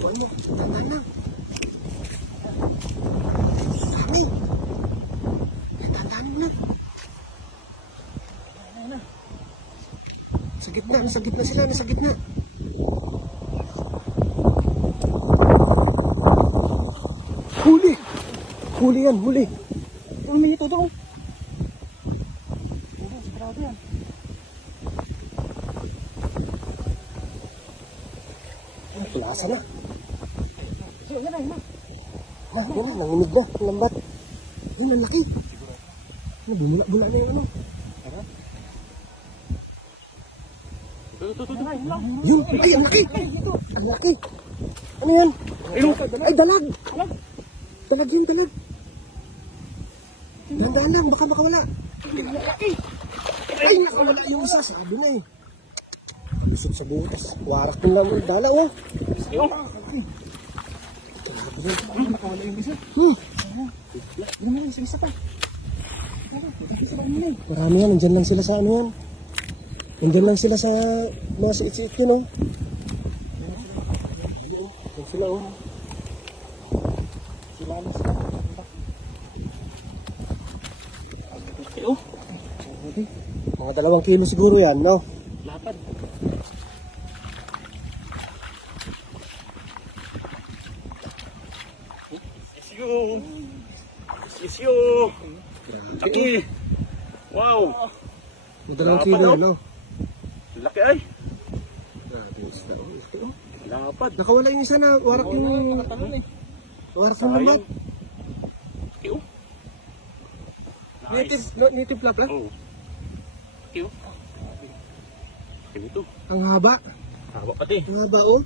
Tuan mo, tandaan lang. Dami. Tandaan mo lang. Sa gitna, nasa gitna sila, nasa gitna. Huli! Huli yan, huli. May ito doon. Sigurado yan. Pulasa na. So, yan na, yan na. Yan na, nanginig na, ang lambat. Yan, ang laki. Bumula-bula na yung ano. Yun, ay, ang laki. Ang laki. Ano yan? Ay, dalag. Dalag yun, dalag. Dahan-dahan lang, baka makawala. Ay, nakawala yung isa. Sabi na eh. Lusot sa butas. Warak ng lamang dala, oh. Nakawala yung isa. Hindi naman yung isa pa. Marami yan, nandyan lang sila sa ano yan. Nandyan lang sila sa mga siit-siit yun, oh. Yan sila, oh. Sila na sila. Oh, Mga 2 kilo siguro yan, no? lapad. Sisyo. Laki. Wow. Mga 2 kilo, no? Laki ay. Grabe, isda, oh. Laki, oh. Lapad. Nakawala yung isa na warak yung... Warak ng lambat. Laki oh. Native lapla. Oh. Laki oh. Laki nito. Ang haba. Haba pati. Ang haba, oh.